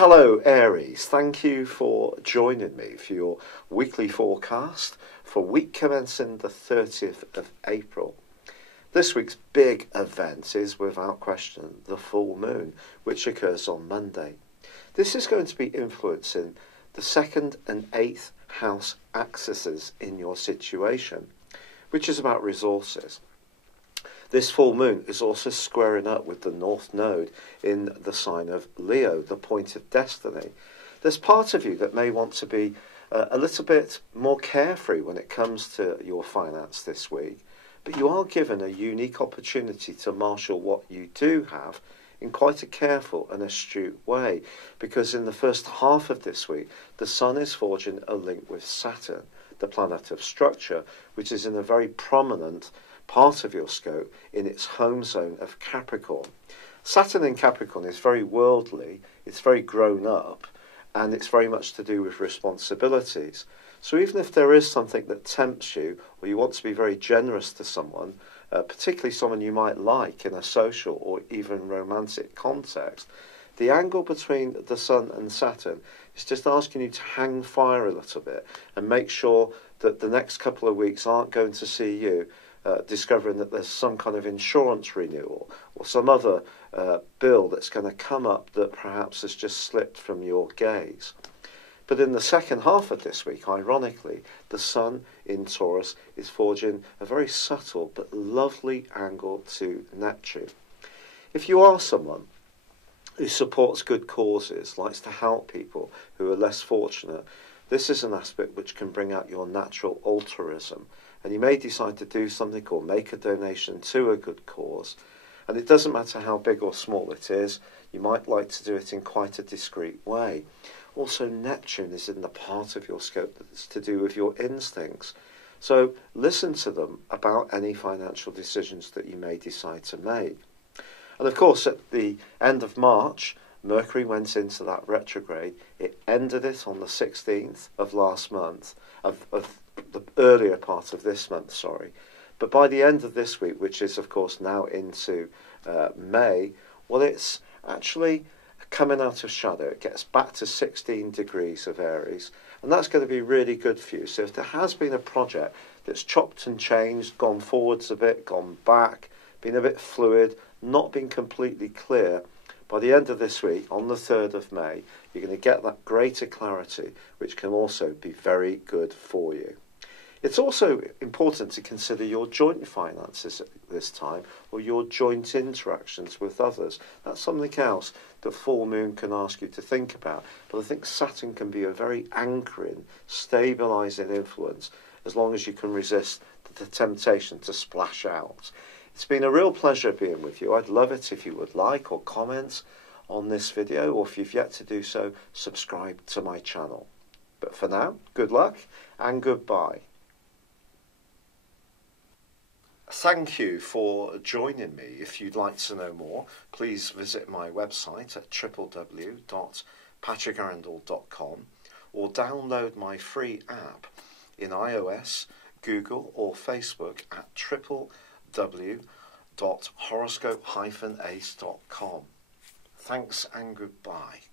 Hello Aries, thank you for joining me for your weekly forecast for week commencing the 30th of April. This week's big event is without question the full moon, which occurs on Monday. This is going to be influencing the 2nd and 8th house axes in your situation, which is about resources. This full moon is also squaring up with the North Node in the sign of Leo, the point of destiny. There's part of you that may want to be a little bit more carefree when it comes to your finance this week, but you are given a unique opportunity to marshal what you do have in quite a careful and astute way, because in the first half of this week, the Sun is forging a link with Saturn, the planet of structure, which is in a very prominent part of your scope in its home zone of Capricorn. Saturn in Capricorn is very worldly, it's very grown up, and it's very much to do with responsibilities. So even if there is something that tempts you, or you want to be very generous to someone, particularly someone you might like in a social or even romantic context, the angle between the Sun and Saturn is just asking you to hang fire a little bit and make sure that the next couple of weeks aren't going to see you discovering that there's some kind of insurance renewal or some other bill that's going to come up that perhaps has just slipped from your gaze. But in the second half of this week, ironically, the Sun in Taurus is forging a very subtle but lovely angle to Neptune. If you are someone who supports good causes, likes to help people who are less fortunate, this is an aspect which can bring out your natural altruism. And you may decide to do something or make a donation to a good cause. And it doesn't matter how big or small it is, you might like to do it in quite a discreet way. Also, Neptune is in the part of your scope that's to do with your instincts. So listen to them about any financial decisions that you may decide to make. And of course, at the end of March, Mercury went into that retrograde. It ended it on the 16th of last month, of the earlier part of this month, sorry. But by the end of this week, which is of course now into May, well, it's actually coming out of shadow. It gets back to 16 degrees of Aries, and that's going to be really good for you. So if there has been a project that's chopped and changed, gone forwards a bit, gone back, been a bit fluid, not been completely clear, by the end of this week, on the 3rd of May, you're going to get that greater clarity, which can also be very good for you. It's also important to consider your joint finances at this time, or your joint interactions with others. That's something else the full moon can ask you to think about. But I think Saturn can be a very anchoring, stabilising influence, as long as you can resist the temptation to splash out. It's been a real pleasure being with you. I'd love it if you would like or comment on this video, or if you've yet to do so, subscribe to my channel. But for now, good luck and goodbye. Thank you for joining me. If you'd like to know more, please visit my website at www.patrickarundell.com or download my free app in iOS, Google or Facebook at www.horoscope-ace.com. Thanks and goodbye.